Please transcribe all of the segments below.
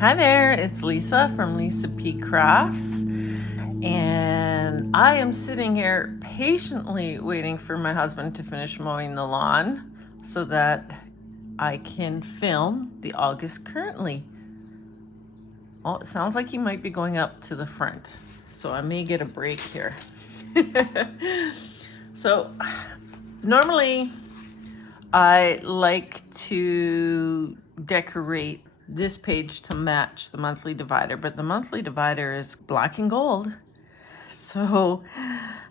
Hi there, it's Lisa from Lisa P Crafts, and I am sitting here patiently waiting for my husband to finish mowing the lawn so that I can film the August currently. Oh, it sounds like he might be going up to the front, so I may get a break here. So, normally I like to decorate this page to match the monthly divider, but the monthly divider is black and gold. So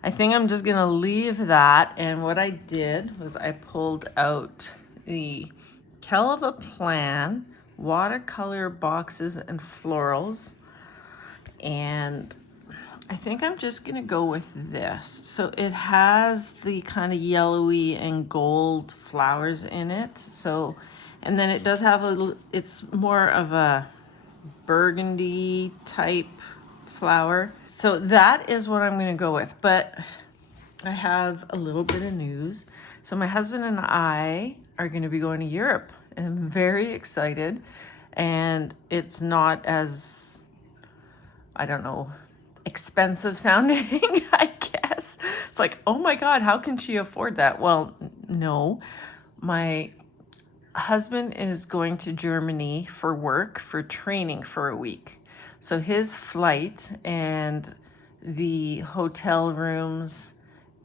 I think I'm just gonna leave that. And what I did was I pulled out the Kelva Plan watercolor boxes and florals, and I think I'm just gonna go with this. So it has the kind of yellowy and gold flowers in it. So, and then it does have it's more of a burgundy type flower. So that is what I'm gonna go with. But I have a little bit of news. So my husband and I are gonna be going to Europe, and I'm very excited. And it's not as, I don't know, expensive sounding, I guess. It's like, oh my God, how can she afford that? Well, no. My husband is going to Germany for work, for training for a week. So his flight and the hotel rooms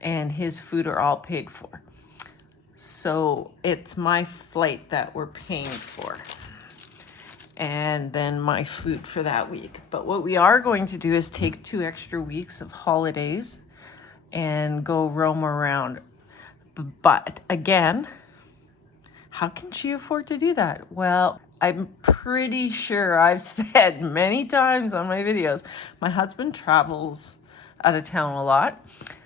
and his food are all paid for. So it's my flight that we're paying for, and then my food for that week. But what we are going to do is take 2 extra weeks of holidays and go roam around. But again, how can she afford to do that? Well, I'm pretty sure I've said many times on my videos, my husband travels out of town a lot.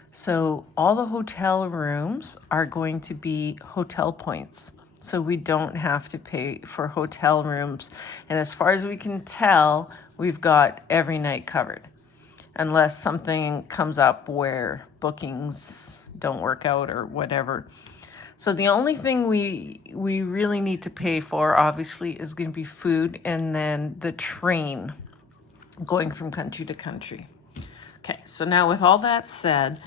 So all the hotel rooms are going to be hotel points. So we don't have to pay for hotel rooms. And as far as we can tell, we've got every night covered. Unless something comes up where bookings don't work out or whatever. So the only thing we really need to pay for, obviously, is going to be food and then the train going from country to country. Okay, so now with all that said,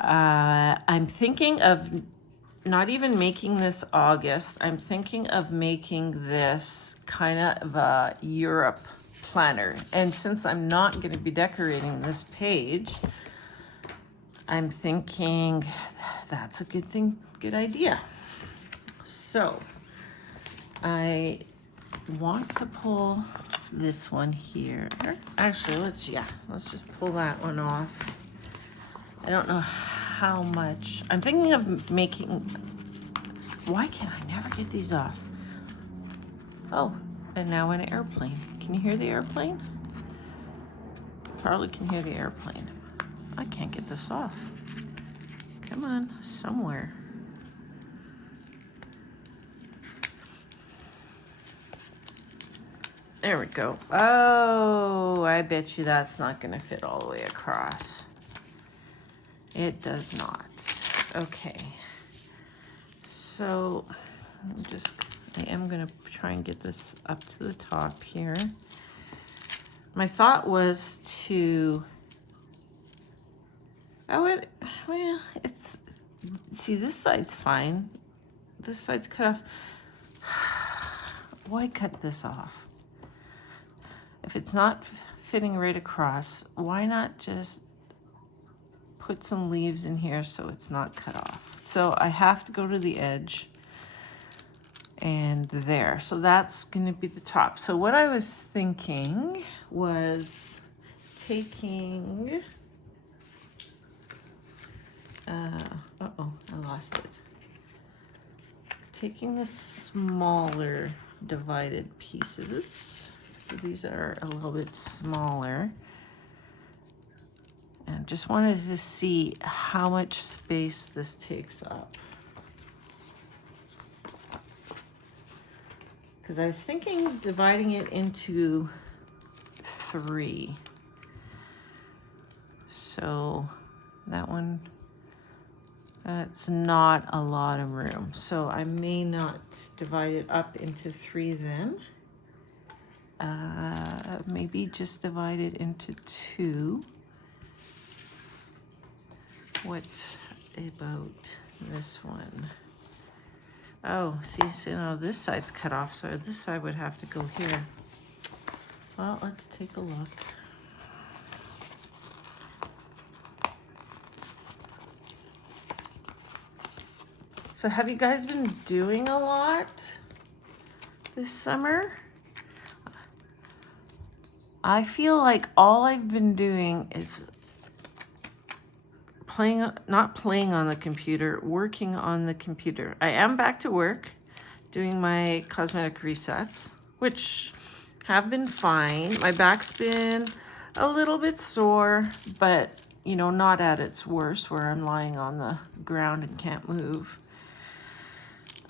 I'm thinking of not even making this August. I'm thinking of making this kind of a Europe planner. And since I'm not going to be decorating this page, I'm thinking that's a good idea. So I want to pull this one here. Actually, let's just pull that one off. I don't know how much. I'm thinking of making, why can I never get these off? Oh, and now an airplane. Can you hear the airplane? Probably can hear the airplane. I can't get this off. Come on, somewhere. There we go. Oh, I bet you that's not going to fit all the way across. It does not. Okay. So I am going to try and get this up to the top here. My thought was to, see, this side's fine. This side's cut off. Why cut this off? If it's not fitting right across, why not just put some leaves in here so it's not cut off? So I have to go to the edge and there. So that's going to be the top. So what I was thinking was taking, uh-oh, I lost it. Taking the smaller divided pieces. So these are a little bit smaller. And just wanted to see how much space this takes up. Because I was thinking of dividing it into 3. So that one, that's not a lot of room. So I may not divide it up into 3 then. maybe just divide it into two. What about this one? Oh, see, no, this side's cut off, so this side would have to go here. Well, let's take a look. So have you guys been doing a lot this summer? I feel like all I've been doing is not playing on the computer, working on the computer. I am back to work, doing my cosmetic resets, which have been fine. My back's been a little bit sore, but you know, not at its worst where I'm lying on the ground and can't move.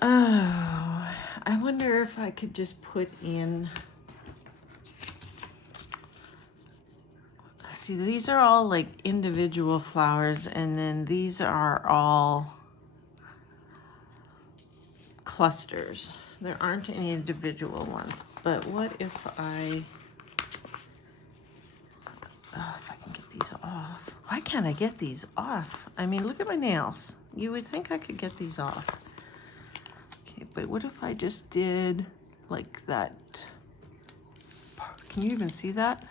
Oh, I wonder if I could just put in, see, these are all like individual flowers, and then these are all clusters. There aren't any individual ones, but what if I can get these off. Why can't I get these off? I mean, look at my nails. You would think I could get these off. Okay, but what if I just did like that? Can you even see that?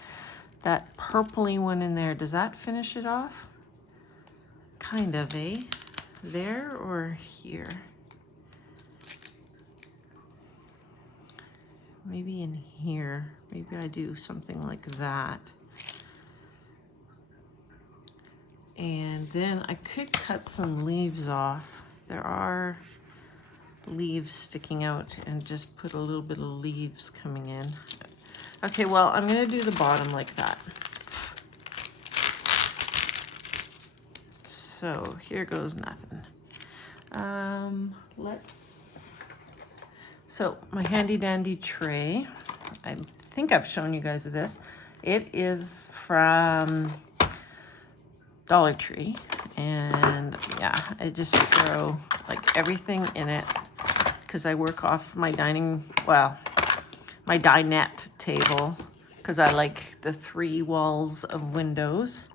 That purpley one in there, does that finish it off? Kind of, eh? There or here? Maybe in here. Maybe I do something like that. And then I could cut some leaves off. There are leaves sticking out, and just put a little bit of leaves coming in. Okay, well, I'm gonna do the bottom like that. So here goes nothing. So my handy dandy tray, I think I've shown you guys this. It is from Dollar Tree, and yeah, I just throw like everything in it because I work off my my dinette table because I like the 3 walls of windows.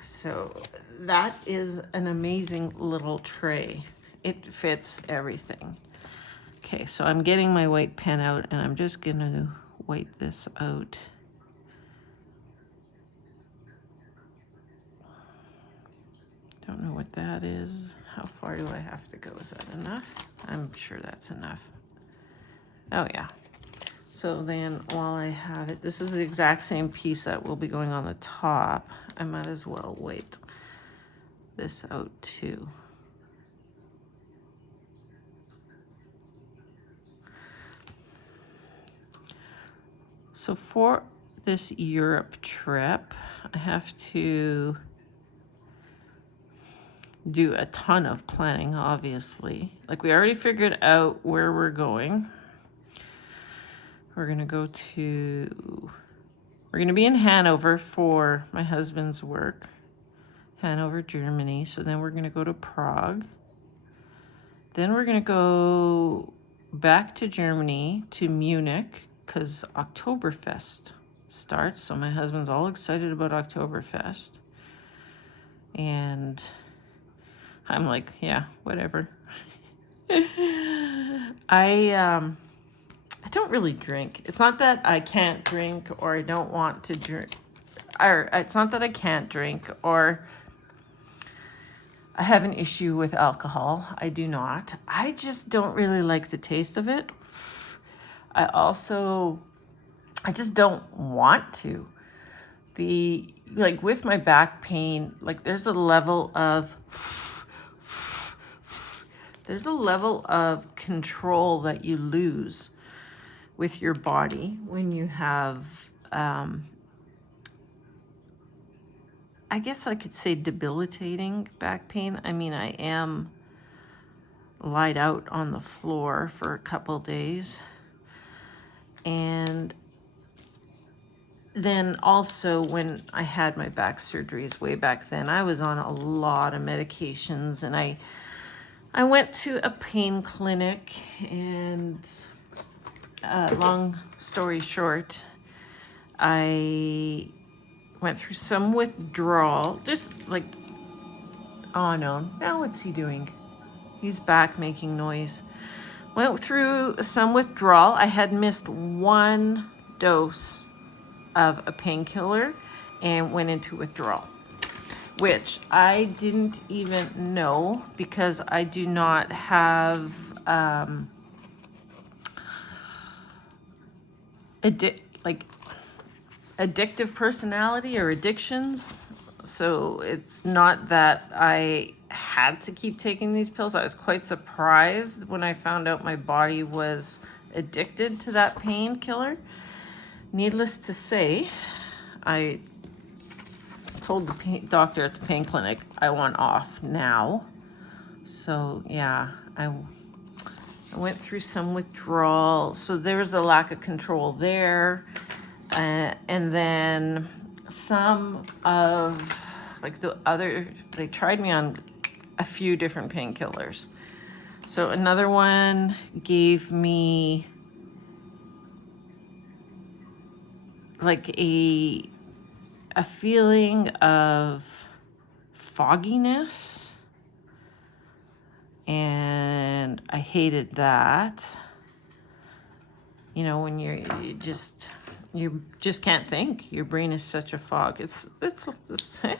So that is an amazing little tray. It fits everything. Okay, so I'm getting my white pen out, and I'm just gonna wipe this out. Don't know what that is. How far do I have to go? Is that enough? I'm sure that's enough. Oh yeah. So then while I have it, this is the exact same piece that will be going on the top. I might as well wipe this out too. So for this Europe trip, I have to do a ton of planning, obviously. Like, we already figured out where we're going. We're gonna be in Hanover for my husband's work. Hanover, Germany. So then we're gonna go to Prague. Then we're gonna go back to Germany, to Munich, because Oktoberfest starts. So my husband's all excited about Oktoberfest. And I'm like, yeah, whatever. I don't really drink. It's not that I can't drink or I don't want to drink. Or it's not that I can't drink or I have an issue with alcohol. I do not. I just don't really like the taste of it. I just don't want to. Like with my back pain, like there's a level of control that you lose with your body when you have, I guess I could say debilitating back pain. I mean, I am lied out on the floor for a couple days. And then also when I had my back surgeries way back then, I was on a lot of medications, and I went to a pain clinic, and long story short, I went through some withdrawal, just like, oh no, now what's he doing? He's back making noise. Went through some withdrawal. I had missed one dose of a painkiller and went into withdrawal, which I didn't even know because I do not have addictive personality or addictions. So it's not that I had to keep taking these pills. I was quite surprised when I found out my body was addicted to that painkiller. Needless to say, I told the doctor at the pain clinic I want off now. So yeah, I went through some withdrawal. So there was a lack of control there. And then some of, like they tried me on a few different painkillers. So another one gave me like a feeling of fogginess, and I hated that. You know, when you just can't think. Your brain is such a fog. It's kind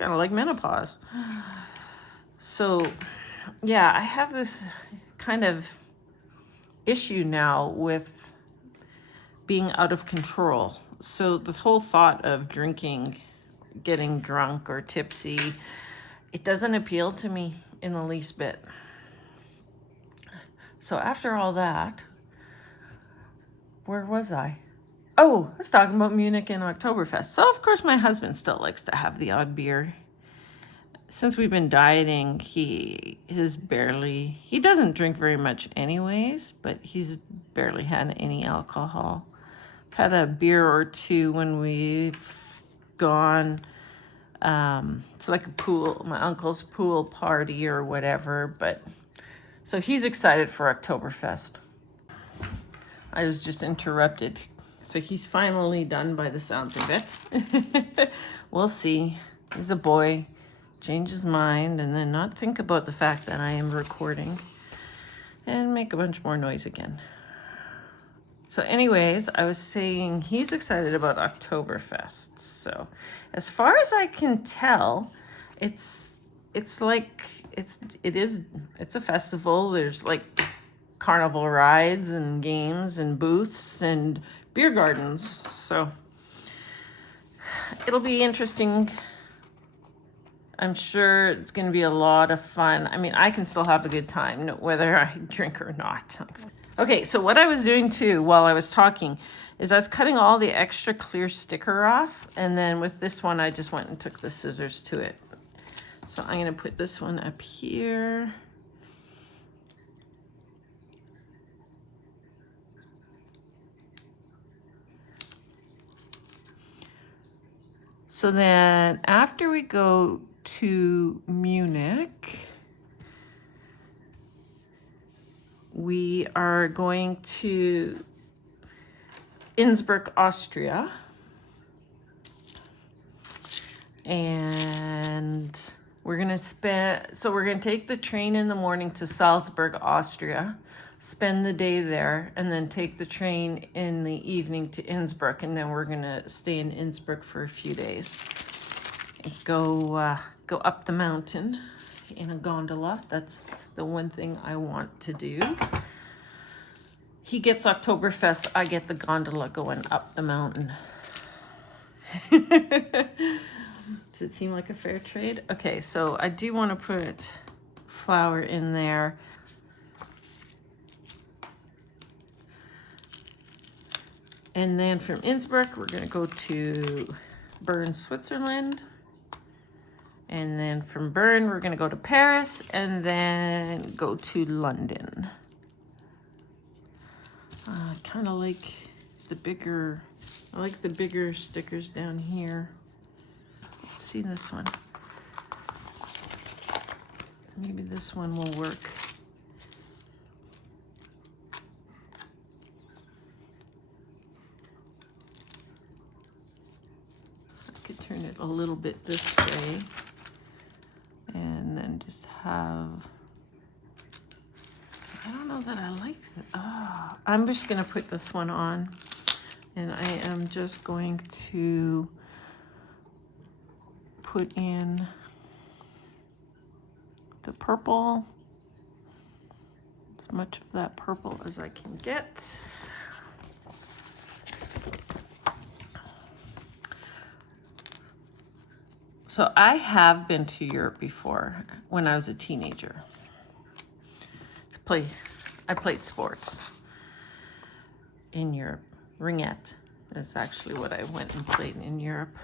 of like menopause. So yeah, I have this kind of issue now with being out of control. So the whole thought of drinking, getting drunk or tipsy, it doesn't appeal to me in the least bit. So after all that, where was I? Oh, I was talking about Munich and Oktoberfest. So of course my husband still likes to have the odd beer. Since we've been dieting, he doesn't drink very much anyways, but he's barely had any alcohol. I've had a beer or two when we've gone to like a pool, my uncle's pool party or whatever, but so he's excited for Oktoberfest. I was just interrupted. So he's finally done by the sounds of it. We'll see. He's a boy. Change his mind and then not think about the fact that I am recording and make a bunch more noise again. So anyways, I was saying he's excited about Oktoberfest. So as far as I can tell, it's a festival. There's like carnival rides and games and booths and beer gardens. So it'll be interesting. I'm sure it's going to be a lot of fun. I mean, I can still have a good time, whether I drink or not. Okay, so what I was doing too while I was talking is I was cutting all the extra clear sticker off. And then with this one, I just went and took the scissors to it. So I'm going to put this one up here. So then after we go to Munich, we are going to Innsbruck, Austria. And we're going to take the train in the morning to Salzburg, Austria, spend the day there, and then take the train in the evening to Innsbruck. And then we're going to stay in Innsbruck for a few days. Go up the mountain in a gondola. That's the one thing I want to do. He gets Oktoberfest, I get the gondola going up the mountain. Does it seem like a fair trade? Okay, so I do want to put flour in there. And then from Innsbruck, we're going to go to Bern, Switzerland. And then from Bern, we're going to go to Paris and then go to London. I kind of like the bigger stickers down here. Let's see this one. Maybe this one will work. it a little bit this way. And then just have, I don't know that I like that. Oh, I'm just gonna put this one on, and I am just going to put in the purple, as much of that purple as I can get. So I have been to Europe before when I was a teenager. I played sports in Europe. Ringette is actually what I went and played in Europe.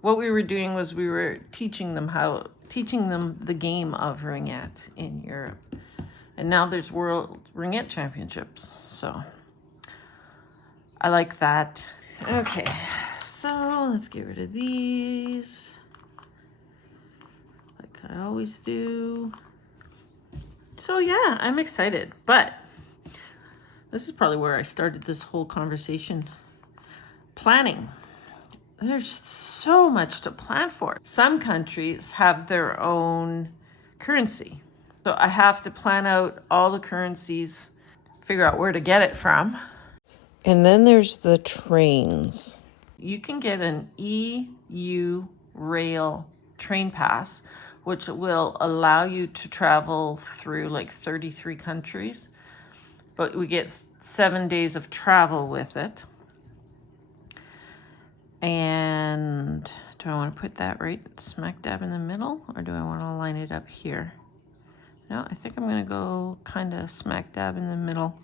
What we were doing was we were teaching them the game of ringette in Europe. And now there's World Ringette Championships. So I like that. Okay, so let's get rid of these. Like I always do. So yeah, I'm excited, but this is probably where I started this whole conversation. Planning. There's so much to plan for. Some countries have their own currency. So I have to plan out all the currencies, figure out where to get it from. And then there's the trains. You can get an EU rail train pass, which will allow you to travel through like 33 countries, but we get 7 days of travel with it. And do I want to put that right smack dab in the middle, or do I want to line it up here? No, I think I'm going to go kind of smack dab in the middle.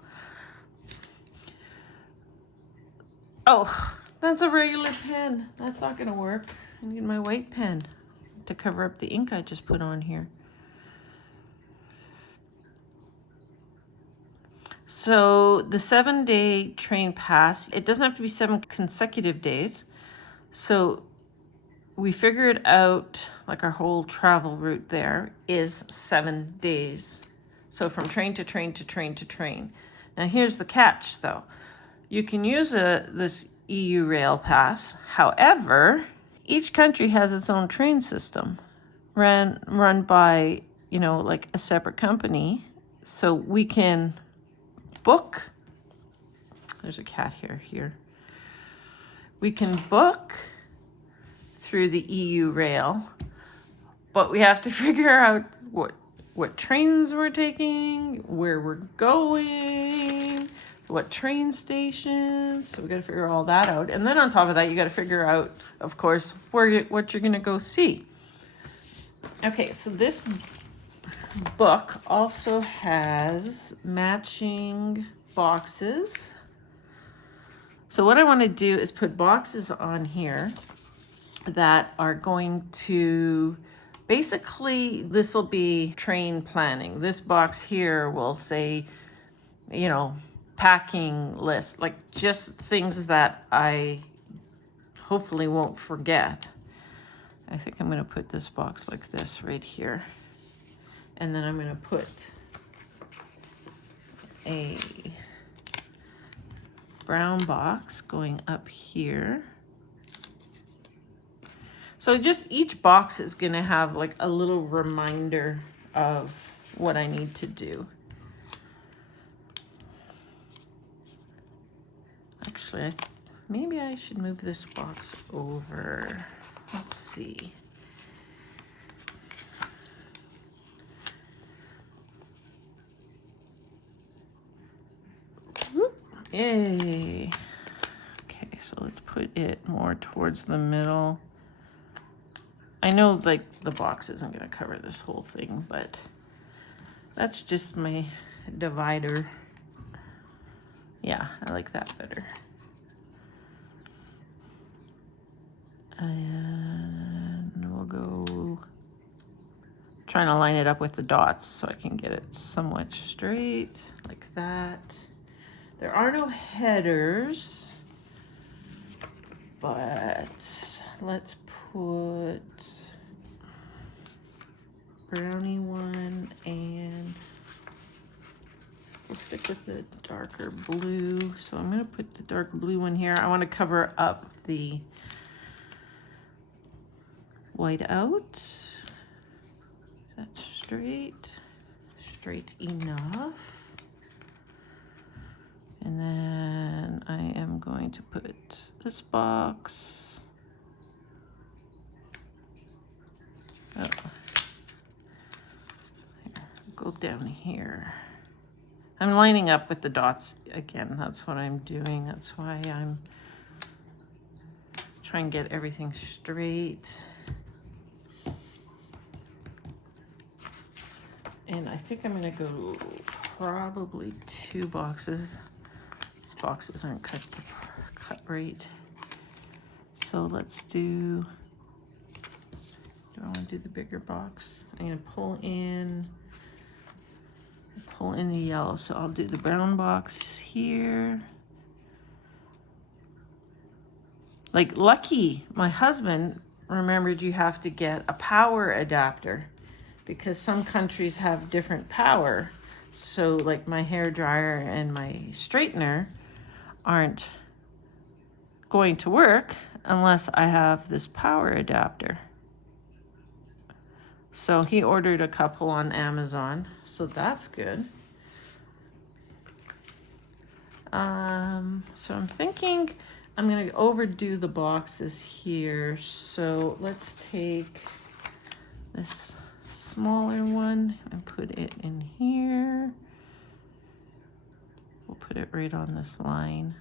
Oh, that's a regular pen. That's not going to work. I need my white pen to cover up the ink I just put on here. So the 7-day train pass, it doesn't have to be 7 consecutive days. So we figured out, like our whole travel route there is 7 days. So from train to train to train to train. Now here's the catch though. You can use this EU rail pass. However, each country has its own train system run by, like a separate company. So we can book, there's a cat hair here. We can book through the EU rail, but we have to figure out what trains we're taking, where we're going, what train stations. So we got to figure all that out. And then on top of that, you got to figure out, of course, what you're going to go see. Okay, so this book also has matching boxes. So what I want to do is put boxes on here that are going to, basically, this will be train planning. This box here will say, packing list, like just things that I hopefully won't forget. I think I'm going to put this box like this right here. And then I'm going to put a brown box going up here. So just each box is going to have like a little reminder of what I need to do. Actually, maybe I should move this box over. Let's see. Yay. Okay, so let's put it more towards the middle. I know like the box isn't going to cover this whole thing, but that's just my divider. Yeah, I like that better. And we'll go trying to line it up with the dots so I can get it somewhat straight like that. There are no headers, but let's put brownie one, and we'll stick with the darker blue. So I'm going to put the dark blue one here. I want to cover up the white out. Is that straight? Straight enough. And then I am going to put this box. Oh. Here, go down here. I'm lining up with the dots again. That's what I'm doing. That's why I'm trying to get everything straight. And I think I'm gonna go probably 2 boxes. These boxes aren't cut right. So let's do I want to do the bigger box? I'm gonna pull in the yellow. So I'll do the brown box here. Like, lucky my husband remembered you have to get a power adapter because some countries have different power. So like my hair dryer and my straightener aren't going to work unless I have this power adapter. So he ordered a couple on Amazon, so that's good. So I'm thinking I'm gonna overdo the boxes here. So let's take this smaller one and put it in here. We'll put it right on this line.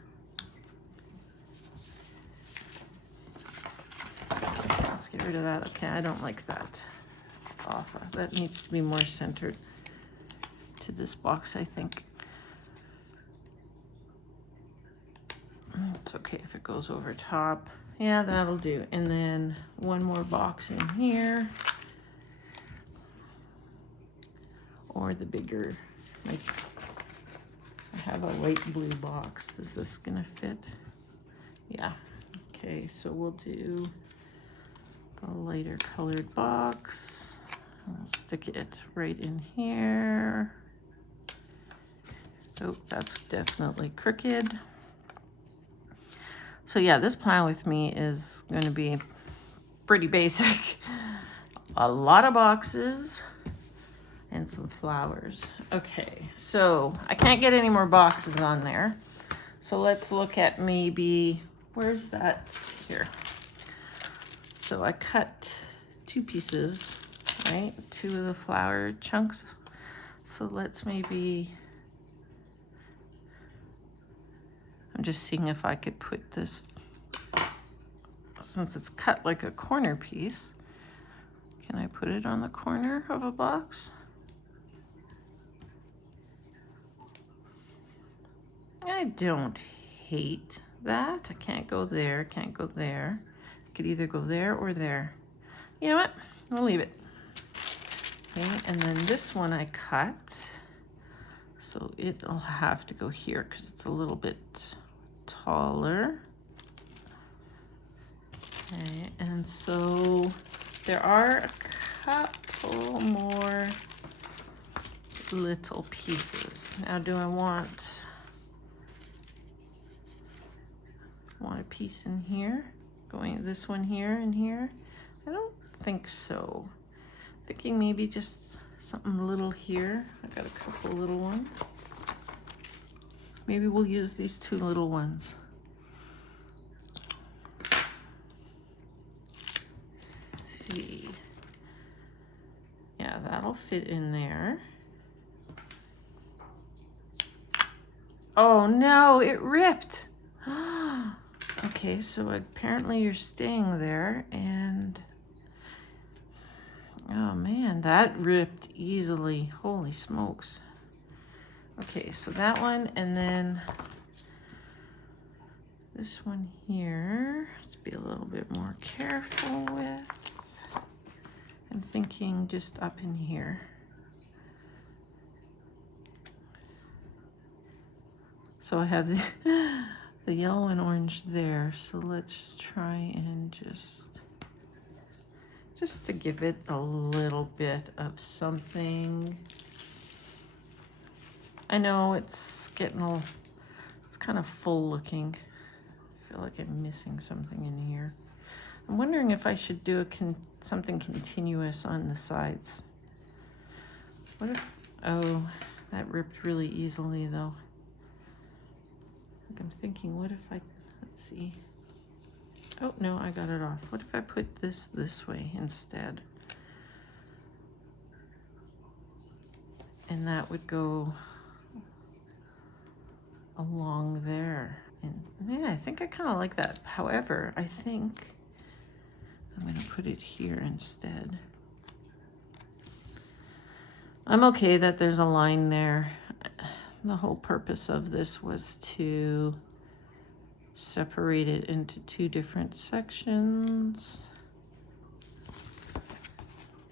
Okay, let's get rid of that. Okay, I don't like that. Off. That needs to be more centered to this box, I think. It's okay if it goes over top. Yeah, that'll do. And then one more box in here. Or the bigger, like, I have a light blue box. Is this gonna fit? Yeah. Okay, so we'll do the lighter colored box. I'll stick it right in here. Oh, that's definitely crooked. So yeah, this plan with me is going to be pretty basic. A lot of boxes and some flowers. Okay, so I can't get any more boxes on there. So let's look at maybe, where's that here? So I cut 2 pieces. Right, 2 of the flower chunks. So let's maybe, I'm just seeing if I could put this, since it's cut like a corner piece, can I put it on the corner of a box? I don't hate that. I can't go there, can't go there. I could either go there or there. You know what, we'll leave it. Okay, and then this one I cut, so it'll have to go here because it's a little bit taller. Okay, and so there are a couple more little pieces. Now, do I want a piece in here? Going this one here and here? I don't think so. Thinking maybe just something little here. I got a couple little ones. Maybe we'll use these 2 little ones. See. Yeah, that'll fit in there. Oh no, it ripped. Okay, so apparently you're staying there, and oh man, that ripped easily. Holy smokes. Okay, so that one, and then this one here. Let's be a little bit more careful with. I'm thinking just up in here. So I have the yellow and orange there. So let's try and just to give it a little bit of something. I know it's getting it's kind of full looking. I feel like I'm missing something in here. I'm wondering if I should do something continuous on the sides. What if, oh, that ripped really easily though. I'm thinking, what if let's see. Oh, no, I got it off. What if I put this way instead? And that would go along there. And yeah, I think I kind of like that. However, I think I'm going to put it here instead. I'm okay that there's a line there. The whole purpose of this was to separate it into two different sections.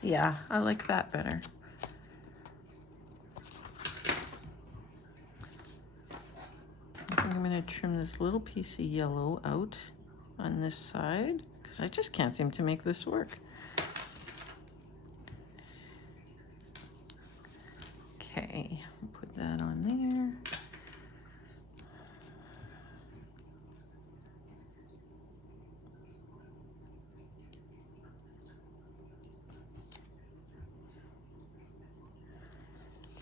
Yeah, I like that better. I think I'm going to trim this little piece of yellow out on this side because I just can't seem to make this work. Okay, put that on there.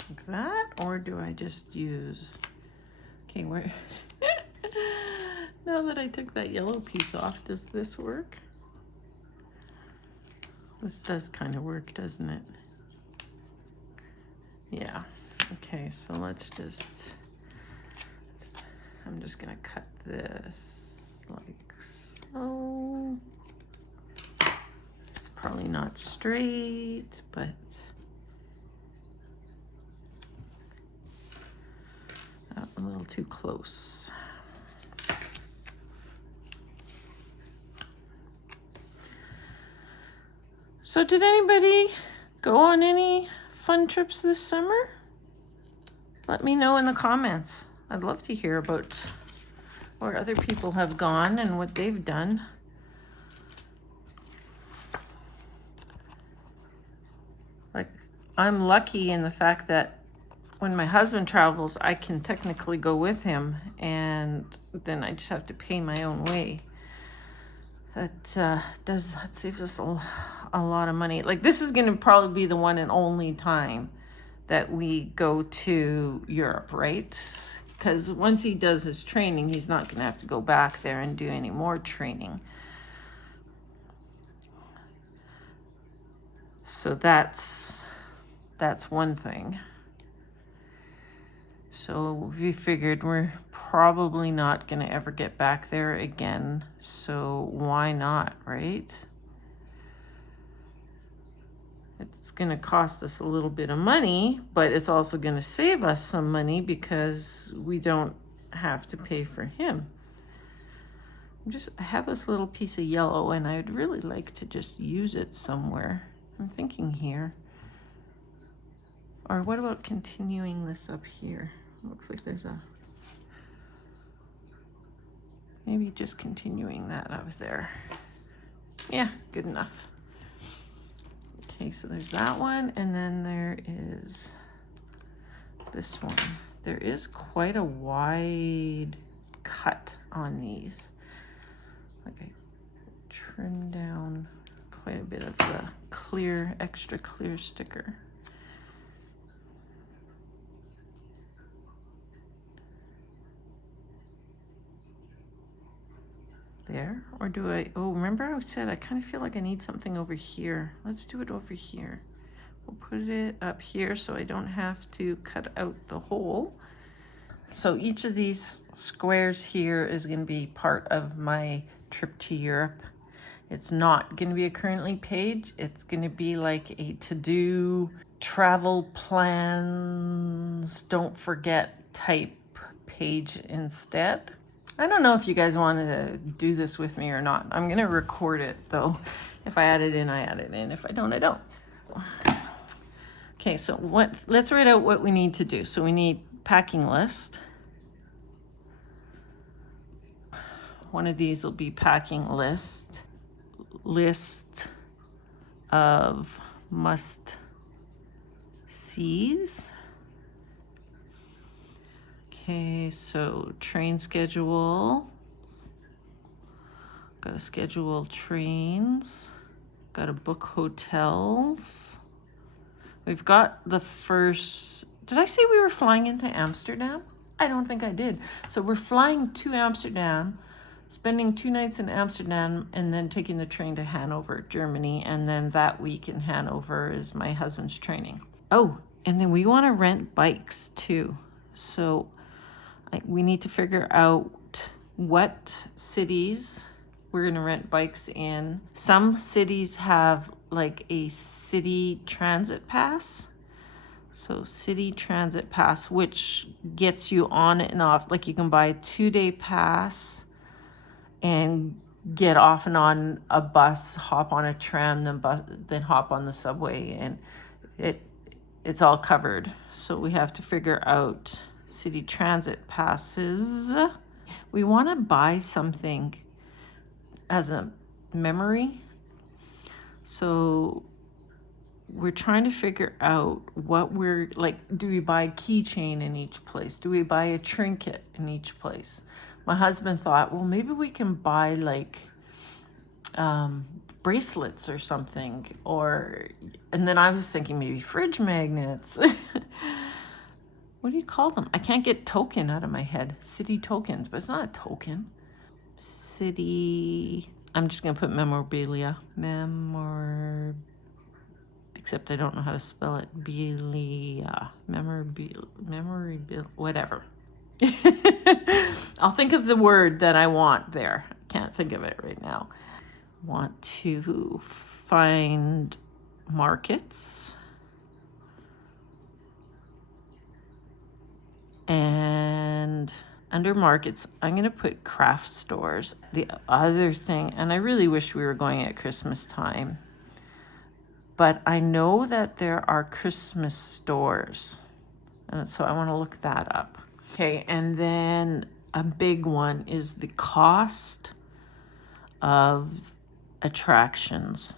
Like that, or do I just use, okay, where, now that I took that yellow piece off, does this work? This does kind of work, doesn't it? Yeah, okay, so let's just, I'm just gonna cut this like so. It's probably not straight, but a little too close. So did anybody go on any fun trips this summer? Let me know in the comments. I'd love to hear about where other people have gone and what they've done. Like, I'm lucky in the fact that when my husband travels, I can technically go with him, and then I just have to pay my own way. That saves us a lot of money. Like, this is going to probably be the one and only time that we go to Europe, right? Because once he does his training, he's not going to have to go back there and do any more training. So that's one thing. So we figured we're probably not going to ever get back there again. So why not, right? It's going to cost us a little bit of money, but it's also going to save us some money because we don't have to pay for him. I have this little piece of yellow and I'd really like to just use it somewhere. I'm thinking here. Or what about continuing this up here? Looks like there's maybe just continuing that up there. Yeah, good enough. Okay, so there's that one, and then there is this one. There is quite a wide cut on these. Like I trimmed down quite a bit of the extra clear sticker. There, or do I, oh, remember I said I kind of feel like I need something over here. Let's do it over here. We'll put it up here so I don't have to cut out the hole. So each of these squares here is going to be part of my trip to Europe. It's not going to be a currently page. It's going to be like a to-do, travel plans, don't forget type page instead. I don't know if you guys want to do this with me or not. I'm going to record it though. If I add it in, I add it in. If I don't, I don't. Okay, so let's write out what we need to do. So we need packing list. One of these will be packing list. List of must sees. Okay, so train schedule. Got to schedule trains. Got to book hotels. We've got the first... Did I say we were flying into Amsterdam? I don't think I did. So we're flying to Amsterdam, spending 2 nights in Amsterdam, and then taking the train to Hanover, Germany. And then that week in Hanover is my husband's training. Oh, and then we want to rent bikes too. So we need to figure out what cities we're going to rent bikes in. Some cities have like a city transit pass. So city transit pass, which gets you on and off. Like you can buy a 2-day pass and get off and on a bus, hop on a tram, then hop on the subway, and it's all covered. So we have to figure out city transit passes. We want to buy something as a memory. So we're trying to figure out what we're like. Do we buy a keychain in each place? Do we buy a trinket in each place? My husband thought, well, maybe we can buy like bracelets or something, and then I was thinking maybe fridge magnets. What do you call them? I can't get token out of my head. City tokens, but it's not a token. City, I'm just gonna put memorabilia. Except I don't know how to spell it. Belia, whatever. I'll think of the word that I want there. I can't think of it right now. Want to find markets. And under markets, I'm going to put craft stores. The other thing, and I really wish we were going at Christmas time, but I know that there are Christmas stores. And so I want to look that up. Okay, and then a big one is the cost of attractions.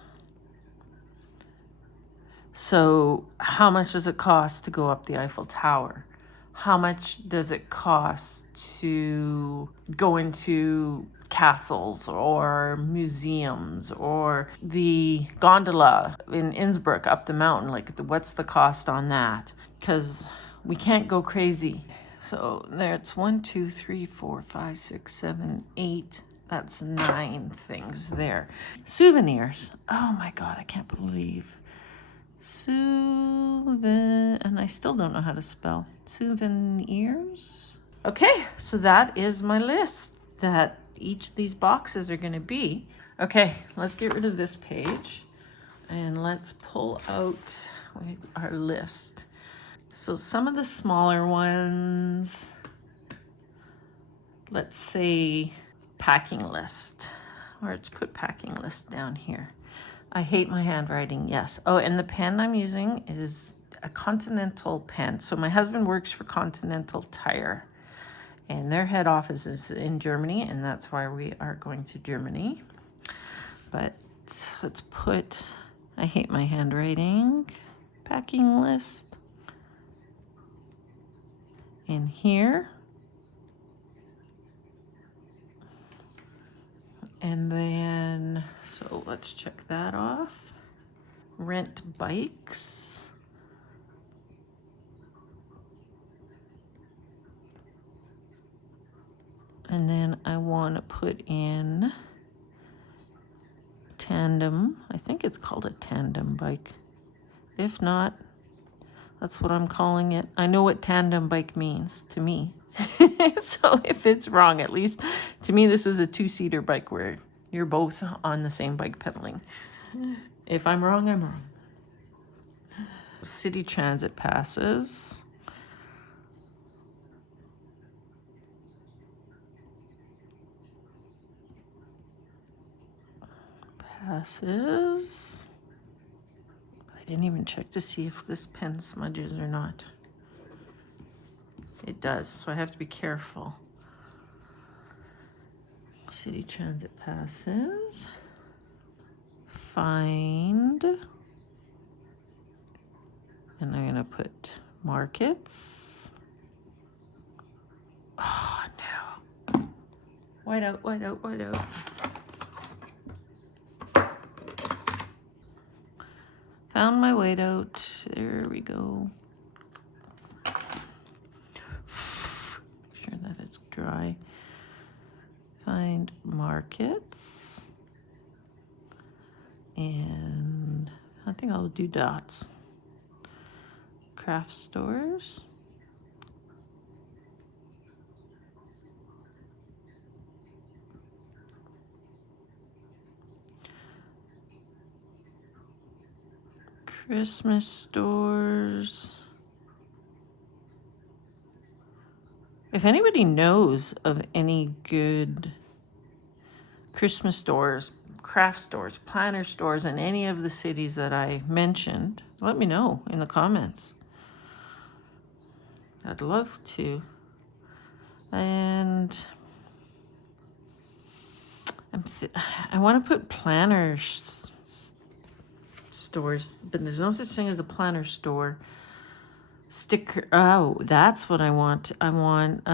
So how much does it cost to go up the Eiffel Tower? How much does it cost to go into castles or museums, or the gondola in Innsbruck up the mountain? Like, what's the cost on that? Because we can't go crazy. So there's 1, 2, 3, 4, 5, 6, 7, 8. That's 9 things there. Souvenirs. Oh my God, I can't believe. And I still don't know how to spell souvenirs. Okay, so that is my list that each of these boxes are going to be. Okay, let's get rid of this page and let's pull out our list. So some of the smaller ones, let's say packing list, or let's put packing list down here. I hate my handwriting, yes. Oh, and the pen I'm using is a Continental pen. So my husband works for Continental Tire, and their head office is in Germany, and that's why we are going to Germany. But let's put, I hate my handwriting, packing list in here. And then, so let's check that off. Rent bikes. And then I want to put in tandem. I think it's called a tandem bike. If not, that's what I'm calling it. I know what tandem bike means to me. So if it's wrong, at least to me, this is a 2-seater bike where you're both on the same bike pedaling. If I'm wrong, I'm wrong. City transit passes. Passes. I didn't even check to see if this pen smudges or not. It does, so I have to be careful. City transit passes. Find. And I'm gonna put markets. Oh no. White out, white out, white out. Found my way out. There we go. Make sure that it's dry. Find markets. And I think I'll do dots. Craft stores. Christmas stores. If anybody knows of any good Christmas stores, craft stores, planner stores in any of the cities that I mentioned, let me know in the comments. I'd love to. And I want to put planner stores, but there's no such thing as a planner store. Sticker. Oh, that's what I want. I want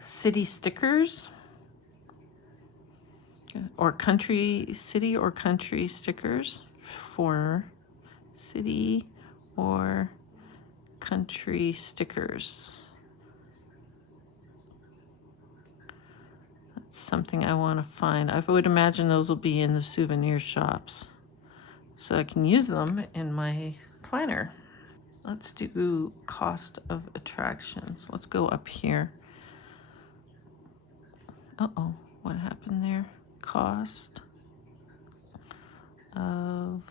city stickers or city or country stickers for city or country stickers. That's something I want to find. I would imagine those will be in the souvenir shops, so I can use them in my planner. Let's do cost of attractions. Let's go up here. Uh-oh, what happened there? Cost of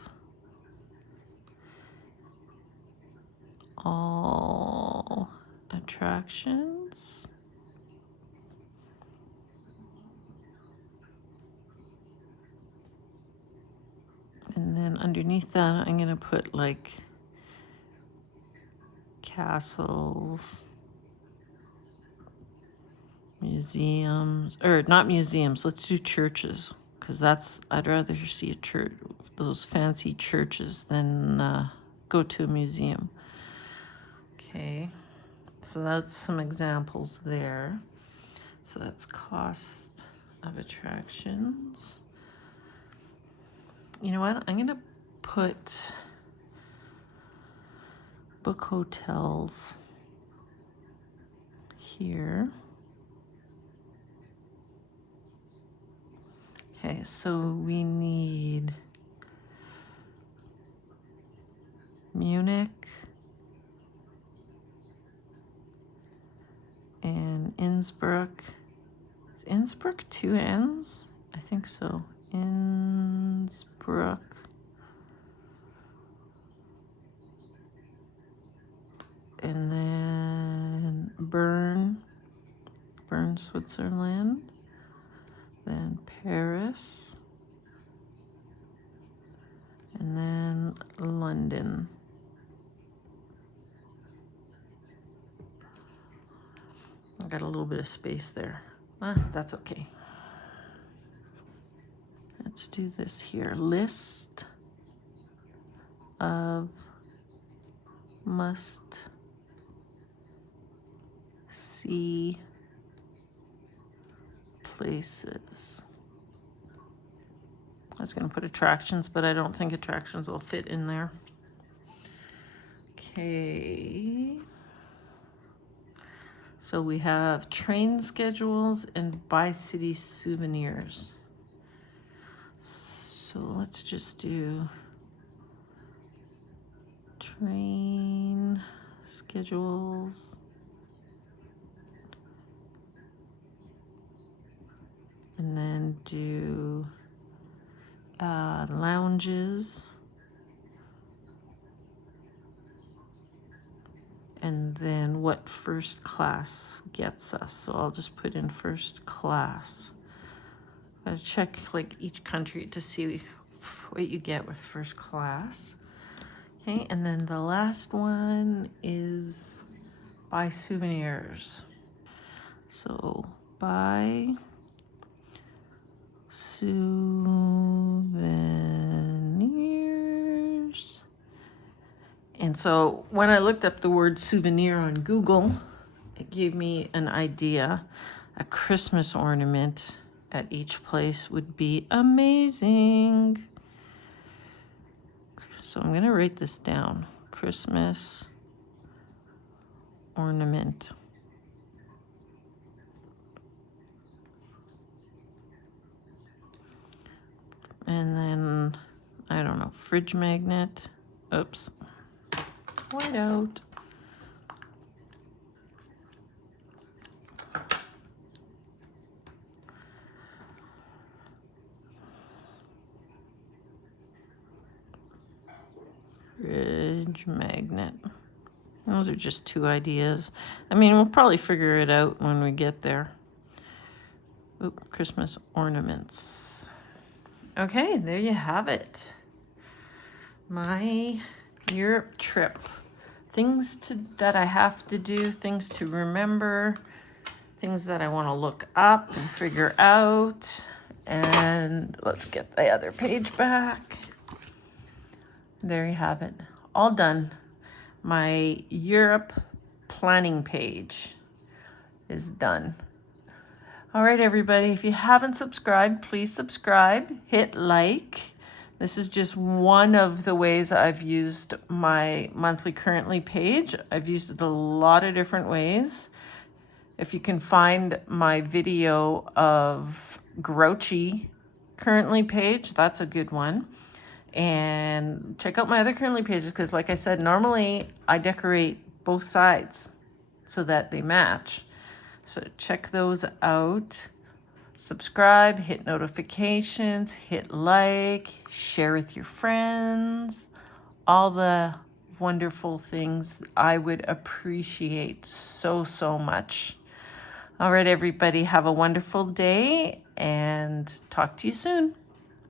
all attractions. And then underneath that, I'm gonna put like castles, museums, or not museums, let's do churches, because I'd rather see a church, those fancy churches, than go to a museum. Okay, so that's some examples there. So that's cost of attractions. You know what? I'm going to put book hotels here. Okay, so we need Munich and Innsbruck. Is Innsbruck two N's? I think so. Innsbruck. And then Bern, Switzerland. Then Paris. And then London. I got a little bit of space there. That's okay. Let's do this here. List of must see places. I was going to put attractions, but I don't think attractions will fit in there. Okay. So we have train schedules and bi-city souvenirs. So let's just do train schedules. And then do lounges. And then what first class gets us. So I'll just put in first class. I'll check like each country to see what you get with first class. Okay, and then the last one is buy souvenirs. So buy souvenirs. And so when I looked up the word souvenir on Google, it gave me an idea. A Christmas ornament at each place would be amazing. So I'm gonna write this down. Christmas ornament. And then, I don't know, fridge magnet. Oops. White out. Fridge magnet. Those are just two ideas. I mean, we'll probably figure it out when we get there. Oop, Christmas ornaments. Okay, there you have it. My Europe trip. Things that I have to do, things to remember, things that I want to look up and figure out. And let's get the other page back. There you have it. All done. My Europe planning page is done. All right, everybody, if you haven't subscribed, please subscribe, hit like. This is just one of the ways I've used my monthly currently page. I've used it a lot of different ways. If you can find my video of Grouchy currently page, that's a good one. And check out my other currently pages because, like I said, normally I decorate both sides so that they match. So check those out. Subscribe, hit notifications, hit like, share with your friends. All the wonderful things I would appreciate so, so much. All right, everybody, have a wonderful day and talk to you soon.